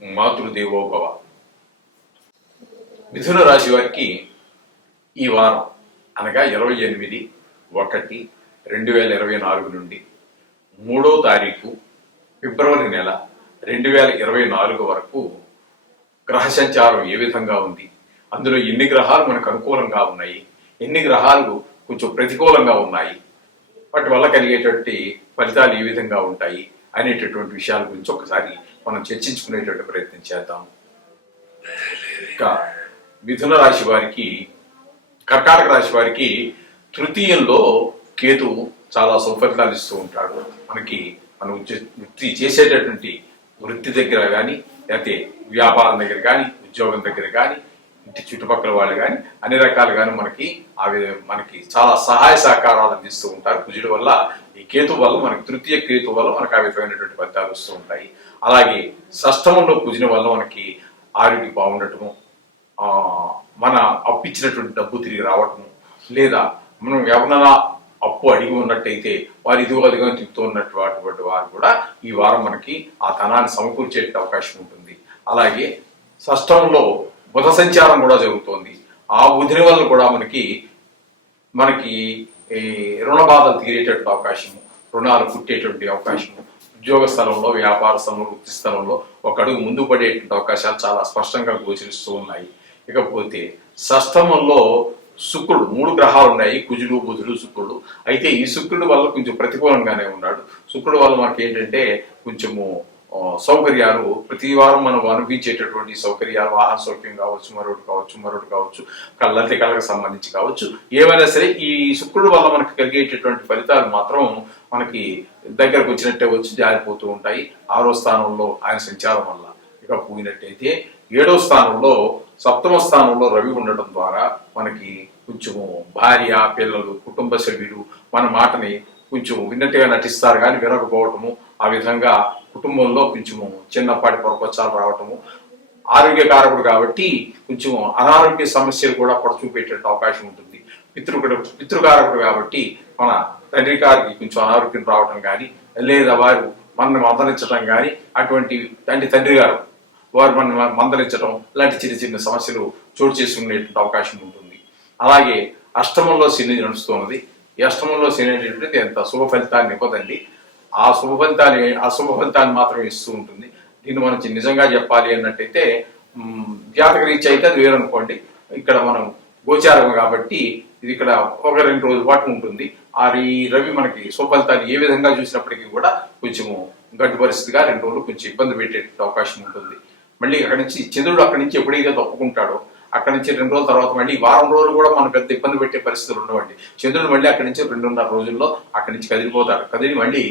మాతృదేవోభవ. మిథున రాశి వారికి ఈ వారం అనగా 28/1/2024 నుండి 3వ తారీఖు ఫిబ్రవరి నెల 2024 వరకు గ్రహ సంచారం ఏ విధంగా ఉంది, అందులో ఎన్ని గ్రహాలు మనకు అనుకూలంగా ఉన్నాయి, ఎన్ని గ్రహాలు కొంచెం ప్రతికూలంగా ఉన్నాయి, వాటి వల్ల కలిగేటువంటి ఫలితాలు ఏ విధంగా ఉంటాయి అనేటటువంటి విషయాల గురించి ఒకసారి మనం చర్చించుకునేటువంటి ప్రయత్నం చేద్దాం. ఇంకా మిథున రాశి వారికి, కర్కాటక రాశి వారికి తృతీయంలో కేతువు చాలా సుఫలితాలు ఇస్తూ ఉంటాడు. మనం వృత్తి చేసేటటువంటి వృత్తి దగ్గర కానీ, లేకపోతే వ్యాపారం దగ్గర కానీ, ఉద్యోగం దగ్గర కానీ, ఇంటి చుట్టుపక్కల వాళ్ళు కానీ అన్ని రకాలుగాను మనకి చాలా సహాయ సహకారాలు అందిస్తూ ఉంటారు. కుజుడి వల్ల, ఈ కేతు వల్ల, మనకి తృతీయ కేతు వల్ల మనకు ఆ విధమైనటువంటి ఫలితాలు వస్తూ ఉంటాయి. అలాగే షష్టమంలో కుజుని వల్ల మనకి ఆరోగ్యం బాగుండటము, మన అప్పు ఇచ్చినటువంటి డబ్బు తిరిగి రావటము, లేదా మనం ఎవరైనా అప్పు అడిగి ఉన్నట్టయితే వారు ఇదిగో అదిగో తిప్పుతూ ఉన్నటువంటి వారు కూడా ఈ వారం మనకి ఆ ధనాన్ని సమకూర్చే అవకాశం ఉంటుంది. అలాగే షష్టంలో బుధ సంచారం కూడా జరుగుతోంది. ఆ బుధుని వల్ల కూడా మనకి రుణ బాధలు తీరేటటువంటి అవకాశము, రుణాలు పుట్టేటువంటి అవకాశము, ఉద్యోగ స్థలంలో, వ్యాపార స్థలంలో, వృత్తి స్థలంలో ఒక అడుగు ముందు పడేటువంటి అవకాశాలు చాలా స్పష్టంగా గోచరిస్తూ ఉన్నాయి. ఇకపోతే షష్టమంలో శుక్రుడు, 3 గ్రహాలు ఉన్నాయి, కుజుడు, బుధుడు, శుక్రుడు. అయితే ఈ శుక్రుడు వల్ల కొంచెం ప్రతికూలంగానే ఉన్నాడు. శుక్రుడు వల్ల మనకి ఏంటంటే కొంచెము సౌకర్యాలు, ప్రతి వారం మనం అనిపించేటటువంటి సౌకర్యాలు, వాహన సౌఖ్యం కావచ్చు, మరొకటి కావచ్చు, కళ్ళకి సంబంధించి కావచ్చు, ఏమైనా సరే ఈ శుక్రుడు వల్ల మనకి కలిగేటటువంటి ఫలితాలు మాత్రం మనకి దగ్గరకు వచ్చినట్టే వచ్చి జారిపోతూ ఉంటాయి. 6వ స్థానంలో ఆయన సంచారం వల్ల. ఇక పోయినట్టయితే 7వ స్థానంలో, సప్తమ స్థానంలో రవి ఉండటం ద్వారా మనకి కొంచెము భార్య, పిల్లలు, కుటుంబ సభ్యులు మన మాటని కొంచెం విన్నట్టుగా నటిస్తారు కానీ వినకపోవటము, ఆ విధంగా కుటుంబంలో కొంచెము చిన్నపాటి పొరపచ్చాలు రావటము. ఆరోగ్యకారకుడు కాబట్టి కొంచెం అనారోగ్య సమస్యలు కూడా పొడచూపేట అవకాశం ఉంటుంది. పితృకారకుడు కాబట్టి మన తండ్రి గారికి కొంచెం అనారోగ్యం రావటం కానీ, లేదా వారు మనల్ని మందలించడం కానీ, అటువంటి తండ్రి గారు వారు మనం మందలించడం లాంటి చిన్న చిన్న సమస్యలు చోటు చేసుకునేటువంటి అవకాశం ఉంటుంది. అలాగే అష్టమంలో శని నడుస్తున్నది. ఈ అష్టమంలో శని అనేటువంటిది ఎంత శుభ ఫలితాన్ని ఇవ్వదండి. ఆ శుభ ఫలితాన్ని మాత్రం ఇస్తూ ఉంటుంది. దీన్ని మనం నిజంగా చెప్పాలి అన్నట్టయితే జాతక రీత్యా అయితే అది వేరనుకోండి. ఇక్కడ మనం గోచారం కాబట్టి ఇది ఇక్కడ ఒక 2 రోజుల పాటు ఉంటుంది. ఈ రవి మనకి శుభ ఫలితాన్ని ఏ విధంగా చూసినప్పటికీ కూడా కొంచెము గడ్డు పరిస్థితిగా 2 రోజులు కొంచెం ఇబ్బంది పెట్టే అవకాశం ఉంటుంది. మళ్ళీ అక్కడి నుంచి చంద్రుడు ఎప్పుడైతే తప్పుకుంటాడో అక్కడి నుంచి 2 రోజుల తర్వాత మళ్ళీ వారం రోజులు కూడా మనం పెద్ద ఇబ్బంది పెట్టే పరిస్థితులు ఉండవండి. చంద్రుడు మళ్ళీ అక్కడి నుంచి 2.5 రోజుల్లో అక్కడి నుంచి కదిలి మళ్ళీ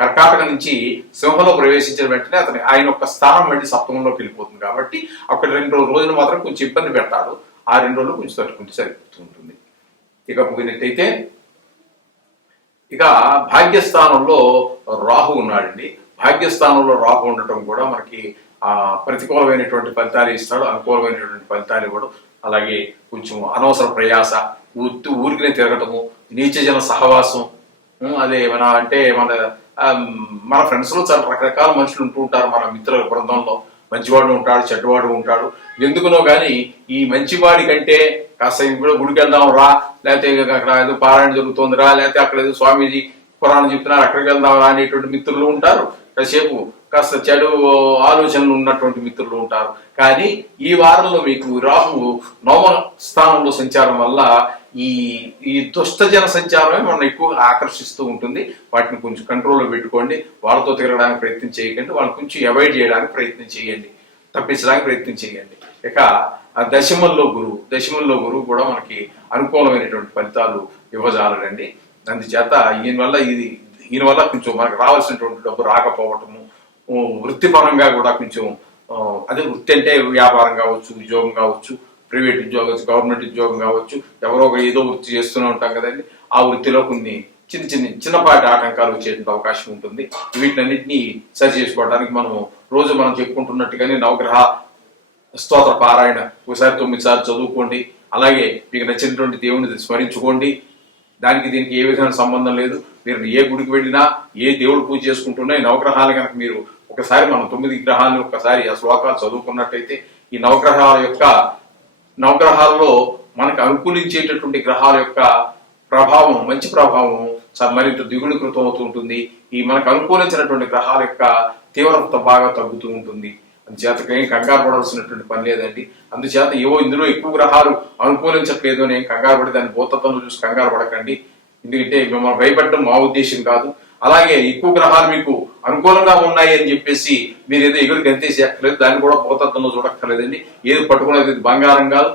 కర్కాటక నుంచి సింహంలో ప్రవేశించిన వెంటనే ఆయన యొక్క స్థానం మళ్ళీ సప్తమంలోకి వెళ్ళిపోతుంది. కాబట్టి అక్కడ 2 రోజులు మాత్రం కొంచెం ఇబ్బంది పెడతాడు. ఆ 2 రోజులు కొంచెం తట్టుకుంటే సరిపోతుంటుంది. ఇక పోయినట్టయితే ఇక భాగ్యస్థానంలో రాహు ఉన్నాడండి. భాగ్యస్థానంలో రాహు ఉండటం కూడా మనకి ప్రతికూలమైనటువంటి ఫలితాలు ఇస్తాడు, అనుకూలమైనటువంటి ఫలితాలు ఇవ్వడం. అలాగే కొంచెం అనవసర ప్రయాస, ఊరికినే తిరగటము, నీచజన సహవాసం, అదే మన ఫ్రెండ్స్ లో చాలా రకరకాల మనుషులు ఉంటూ ఉంటారు. మన మిత్రుల బృందంలో మంచివాడు ఉంటాడు, చెడ్డవాడు ఉంటాడు. ఎందుకునో గాని ఈ మంచివాడి కంటే కాస్త కూడా గుడికి వెళ్దాం రా, లేకపోతే అక్కడ ఏదో పారాయణ జరుగుతుంది రా, లేకపోతే అక్కడ ఏదో స్వామీజీ పురాణం చెప్తున్నారు అక్కడికి వెళ్దాం రా అనేటువంటి మిత్రులు ఉంటారు. కాసేపు కాస్త చెడు ఆలోచనలు ఉన్నటువంటి మిత్రులు ఉంటారు. కానీ ఈ వారంలో మీకు రాహు 9వ స్థానంలో సంచారం వల్ల ఈ దుష్టజన సంచారమే మనం ఎక్కువగా ఆకర్షిస్తూ ఉంటుంది. వాటిని కొంచెం కంట్రోల్లో పెట్టుకోండి. వాళ్ళతో తిరగడానికి ప్రయత్నం చేయకండి, వాళ్ళని కొంచెం అవాయిడ్ చేయడానికి ప్రయత్నం చేయండి, తప్పించడానికి ప్రయత్నం చేయండి. ఇక దశమంలో గురువు కూడా మనకి అనుకూలమైనటువంటి ఫలితాలు ఇవ్వజాలరండి. అందుచేత ఈయన వల్ల కొంచెం మనకు రావాల్సినటువంటి డబ్బు రాకపోవటము, వృత్తిపరంగా కూడా కొంచెం అదే వృత్తి అంటే వ్యాపారం కావచ్చు, ఉద్యోగం కావచ్చు, ప్రైవేట్ ఉద్యోగం, గవర్నమెంట్ ఉద్యోగం కావచ్చు, ఎవరో ఏదో వృత్తి చేస్తూనే ఉంటాం కదండి. ఆ వృత్తిలో కొన్ని చిన్నపాటి ఆటంకాలు వచ్చేటువంటి అవకాశం ఉంటుంది. వీటినన్నింటినీ సరి చేసుకోవడానికి రోజు మనం చెప్పుకుంటున్నట్టుగానే నవగ్రహ స్తోత్ర పారాయణ ఒకసారి 9 సార్లు చదువుకోండి. అలాగే మీకు నచ్చినటువంటి దేవుని స్మరించుకోండి. దీనికి ఏ విధమైన సంబంధం లేదు. మీరు ఏ గుడికి వెళ్ళినా, ఏ దేవుడు పూజ చేసుకుంటున్నా, నవగ్రహాలు కనుక మీరు ఒకసారి మనం 9 గ్రహాలను ఒకసారి ఆ శ్లోకాలు చదువుకున్నట్టయితే ఈ నవగ్రహాలలో మనకు అనుకూలించేటటువంటి గ్రహాల యొక్క ప్రభావం, మంచి ప్రభావం మరింత ద్విగుణీకృతం అవుతూ ఉంటుంది. ఈ మనకు అనుకూలించినటువంటి గ్రహాల యొక్క తీవ్రత బాగా తగ్గుతూ ఉంటుంది. అందుచేత ఏం కంగారు పడాల్సినటువంటి పని లేదండి. అందుచేత ఇందులో ఎక్కువ గ్రహాలు అనుకూలించట్లేదు అని ఏం కంగారు పడి దాన్ని భూతత్వంలో చూసి కంగారు పడకండి. ఎందుకంటే మిమ్మల్ని భయపడడం మా ఉద్దేశం కాదు. అలాగే ఎక్కువ గ్రహాలు మీకు అనుకూలంగా ఉన్నాయి అని చెప్పేసి మీరు ఏదో ఎగురు గంతేసి ఎక్కలేదు, దాన్ని కూడా భూతత్వంలో చూడక్కర్లేదండి. ఏదో పట్టుకునేది బంగారం కాదు,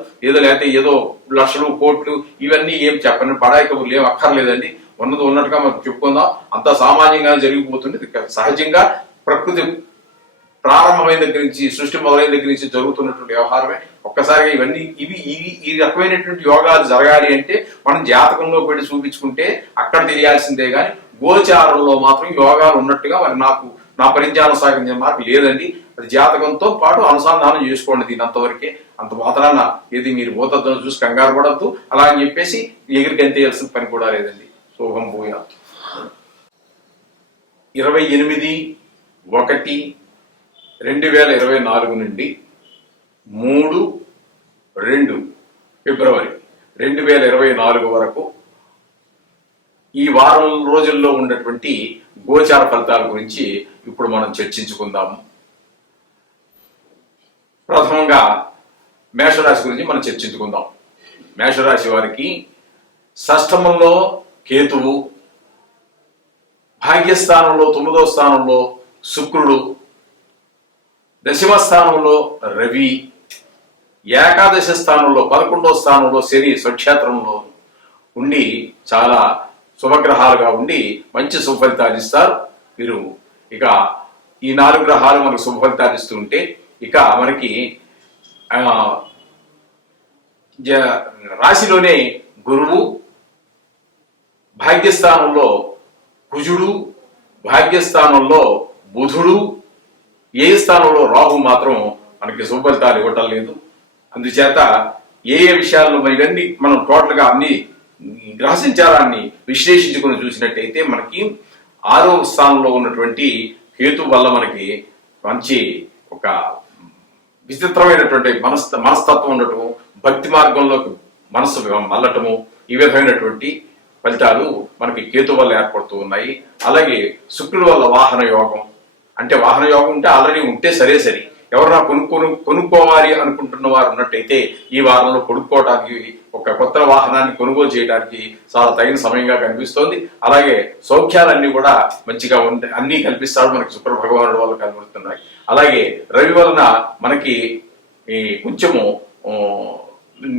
లేకపోతే ఏదో లక్షలు కోట్లు ఇవన్నీ ఏం చెప్పండి, పడాయి కబుర్లు ఏం అక్కర్లేదండి. ఉన్నది ఉన్నట్టుగా మనం చెప్పుకుందాం. అంతా సామాన్యంగా జరిగిపోతుంది. సహజంగా ప్రకృతి ప్రారంభమైన దగ్గర నుంచి, సృష్టి మొదలైన దగ్గర నుంచి జరుగుతున్నటువంటి వ్యవహారమే. ఒక్కసారిగా ఈ రకమైనటువంటి యోగాలు జరగాలి అంటే మనం జాతకంలో పెట్టి చూపించుకుంటే అక్కడ తెలియాల్సిందే గాని గోచారంలో మాత్రం యోగాలు ఉన్నట్టుగా మరి నా పరిజ్ఞానం సాగించే మార్పు లేదండి. అది జాతకంతో పాటు అనుసంధానం చేసుకోండి. దీని అంతవరకే. అంత మాత్రాన ఏది మీరు భూతత్వం చూసి కంగారు పడద్దు, అలా అని చెప్పేసి ఎగిరికి అంతేయాల్సిన పని కూడా లేదండి. శోభం భూయాత్. 28/1/2024 నుండి 3-2 ఫిబ్రవరి 2024 వరకు ఈ వారం రోజుల్లో ఉన్నటువంటి గోచార ఫలితాల గురించి ఇప్పుడు మనం చర్చించుకుందాము. ప్రథమంగా మేషరాశి గురించి మనం చర్చించుకుందాం. మేషరాశి వారికి షష్ఠమంలో కేతువు, భాగ్యస్థానంలో 9వ స్థానంలో శుక్రుడు, దశమ స్థానంలో రవి, ఏకాదశ స్థానంలో 11వ స్థానంలో శని స్వక్షేత్రంలో ఉండి చాలా శుభగ్రహాలుగా ఉండి మంచి శుభఫలితాలు ఇస్తారు. వీరు ఇక ఈ 4 గ్రహాలు మనకు శుభఫలితాలు ఇస్తూ ఉంటే ఇక మనకి రాశిలోనే గురువు, భాగ్యస్థానంలో కుజుడు, భాగ్యస్థానంలో బుధుడు, ఏ స్థానంలో రాహు మాత్రం మనకి శుభఫలితాలు ఇవ్వటం లేదు. అందుచేత ఏ విషయాల్లో మరి ఇవన్నీ మనం టోటల్గా అన్ని గ్రహ సంచారాన్ని విశ్లేషించుకుని చూసినట్టయితే మనకి 6వ స్థానంలో ఉన్నటువంటి కేతు వల్ల మనకి మంచి ఒక విచిత్రమైనటువంటి మనస్తత్వం ఉండటము, భక్తి మార్గంలోకి మనసు మళ్ళటము, ఈ విధమైనటువంటి ఫలితాలు మనకి కేతు వల్ల ఏర్పడుతూ ఉన్నాయి. అలాగే శుక్రుడు వల్ల వాహన యోగం, అంటే వాహన యోగం ఉంటే ఆల్రెడీ ఉంటే సరే ఎవరన్నా కొనుక్కోవాలి అనుకుంటున్న వారు ఉన్నట్టయితే ఈ వారంలో కొనుక్కోవడానికి, ఒక కొత్త వాహనాన్ని కొనుగోలు చేయడానికి చాలా తగిన సమయంగా కనిపిస్తోంది. అలాగే సౌఖ్యాలన్నీ కూడా మంచిగా అన్ని కల్పిస్తాడు మనకి శుక్ర భగవానుడు వల్ల కనబడుతున్నాయి. అలాగే రవి వలన మనకి కొంచెము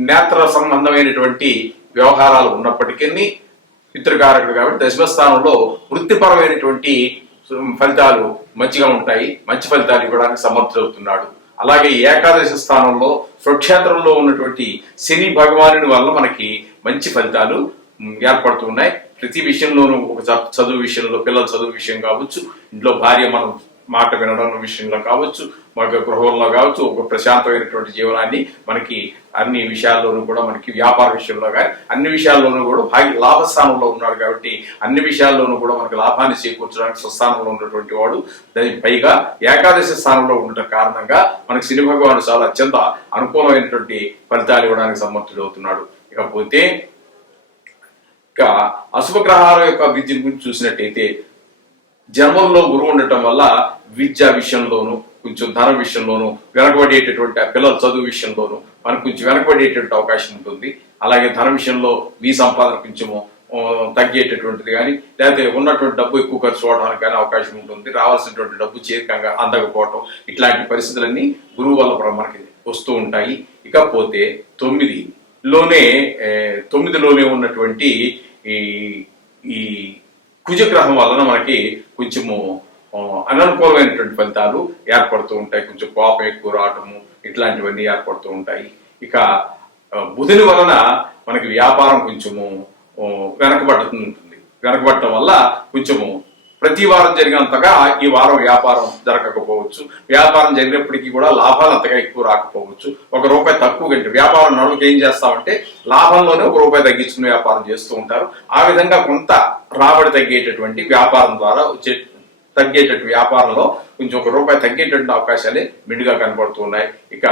నేత్ర సంబంధమైనటువంటి వ్యవహారాలు ఉన్నప్పటికీ పితృకారకుడు కాబట్టి దశమ స్థానంలో వృత్తిపరమైనటువంటి ఫలితాలు మంచిగా ఉంటాయి, మంచి ఫలితాలు ఇవ్వడానికి సమర్థుడవుతున్నాడు. అలాగే ఏకాదశి స్థానంలో స్వక్షేత్రంలో ఉన్నటువంటి శని భగవానుడి వల్ల మనకి మంచి ఫలితాలు ఏర్పడుతున్నాయి. ప్రతి విషయంలోనూ ఒక చదువు విషయంలో, పిల్లల చదువు విషయం కావచ్చు, ఇంట్లో భార్య మనం మాట వినడం విషయంలో కావచ్చు, మన గృహంలో కావచ్చు, ఒక ప్రశాంతమైనటువంటి జీవనాన్ని మనకి అన్ని విషయాల్లోనూ కూడా మనకి వ్యాపార విషయంలో కానీ అన్ని విషయాల్లోనూ కూడా లాభస్థానంలో ఉన్నాడు కాబట్టి అన్ని విషయాల్లోనూ కూడా మనకి లాభాన్ని చేకూర్చడానికి స్వస్థానంలో ఉన్నటువంటి వాడు. పైగా ఏకాదశి స్థానంలో ఉండటం కారణంగా మనకి శని భగవానుడు చాలా అత్యంత అనుకూలమైనటువంటి ఫలితాలు ఇవ్వడానికి సమర్థుడు అవుతున్నాడు. ఇకపోతే ఇక అశుభ గ్రహాల యొక్క విద్య గురించి చూసినట్టయితే జన్మంలో గురువు ఉండటం వల్ల విద్యా విషయంలోను, కొంచెం ధన విషయంలోను వెనకబడేటటువంటి పిల్లల చదువు విషయంలోను మనకు కొంచెం వెనకబడేటువంటి అవకాశం ఉంటుంది. అలాగే ధన విషయంలో మీ సంపాదన కొంచెము తగ్గేటటువంటిది కానీ, లేకపోతే ఉన్నటువంటి డబ్బు ఎక్కువ ఖర్చు అవడానికి కానీ అవకాశం ఉంటుంది. రావాల్సినటువంటి డబ్బు చేతికంగా అందకపోవటం, ఇట్లాంటి పరిస్థితులన్నీ గురువు వల్ల మనకి వస్తూ ఉంటాయి. ఇకపోతే 9లోనే ఉన్నటువంటి ఈ కుజగ్రహం వలన మనకి కొంచెము అననుకూలమైనటువంటి ఫలితాలు ఏర్పడుతూ ఉంటాయి. కొంచెం కోపం ఎక్కువ రావటము, ఇట్లాంటివన్నీ ఏర్పడుతూ ఉంటాయి. ఇక బుధుని వలన మనకి వ్యాపారం కొంచెము వెనకబడటం వల్ల కొంచెము ప్రతి వారం జరిగినంతగా ఈ వారం వ్యాపారం జరగకపోవచ్చు. వ్యాపారం జరిగినప్పటికీ కూడా లాభాలు అంతగా ఎక్కువ రాకపోవచ్చు. ₹1 తక్కువ కంటే వ్యాపారం నడువుకి ఏం చేస్తామంటే లాభంలోనే ₹1 తగ్గించుకుని వ్యాపారం చేస్తూ ఉంటారు. ఆ విధంగా కొంత రాబడి తగ్గేటటువంటి వ్యాపారం ద్వారా వచ్చే తగ్గేటట్టు వ్యాపారంలో కొంచెం ₹1 తగ్గేటట్టు అవకాశాలే మెండుగా కనపడుతూ ఉన్నాయి. ఇక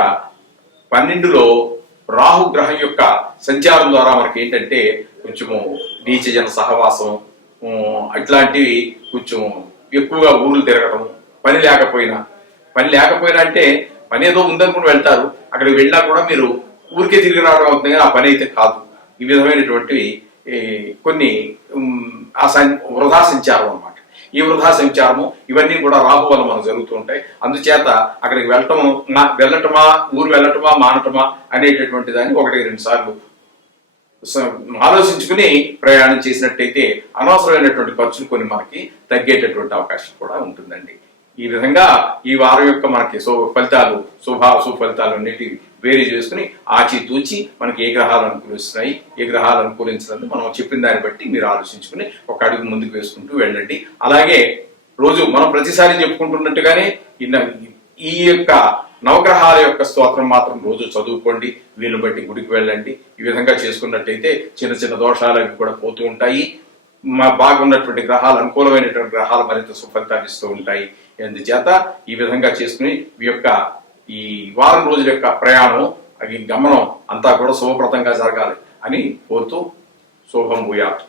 12లో రాహు గ్రహం యొక్క సంచారం ద్వారా మనకి ఏంటంటే కొంచెము నీచజన సహవాసం ఇట్లాంటివి కొంచెం ఎక్కువగా ఊర్లు తిరగడం, పని లేకపోయినా అంటే పని ఏదో ఉందనుకుని వెళ్తారు, అక్కడికి వెళ్ళినా కూడా మీరు ఊరికే తిరిగి రావడం అవుతుంది కానీ ఆ పని అయితే కాదు. ఈ విధమైనటువంటి కొన్ని వృధా సంచారం అన్నమాట. ఈ వృధా సంచారము ఇవన్నీ కూడా రాహు వల్ల మనకు జరుగుతూ ఉంటాయి. అందుచేత అక్కడికి వెళ్ళటమా ఊరు వెళ్ళటమా మానటమా అనేటటువంటి దాన్ని 1-2 సార్లు ఆలోచించుకుని ప్రయాణం చేసినట్టయితే అనవసరమైనటువంటి ఖర్చులు కొన్ని మనకి తగ్గేటటువంటి అవకాశం కూడా ఉంటుందండి. ఈ విధంగా ఈ వారం యొక్క మనకి సుఫలితాలు అన్నిటి వేరే చేసుకుని ఆచితూచి మనకి ఏ గ్రహాలు అనుకూలిస్తున్నాయి, ఏ గ్రహాలు అనుకూలించినందుకు మనం చెప్పిన దాన్ని బట్టి మీరు ఆలోచించుకుని ఒక అడుగు ముందుకు వేసుకుంటూ వెళ్ళండి. అలాగే రోజు మనం ప్రతిసారి చెప్పుకుంటున్నట్టుగానే ఈ యొక్క నవగ్రహాల యొక్క స్తోత్రం మాత్రం రోజు చదువుకోండి, వీళ్ళని బట్టి గుడికి వెళ్ళండి. ఈ విధంగా చేసుకున్నట్టయితే చిన్న చిన్న దోషాలు అవి కూడా పోతూ ఉంటాయి. బాగున్నటువంటి గ్రహాలు, అనుకూలమైనటువంటి గ్రహాలు మరింత సుఫలితాలు ఇస్తూ ఉంటాయి. అందుచేత ఈ విధంగా చేసుకుని ఈ వారం రోజుల యొక్క ప్రయాణం గమనం అంతా కూడా శుభప్రదంగా జరగాలి అని కోరుతూ శుభం భూయాత్.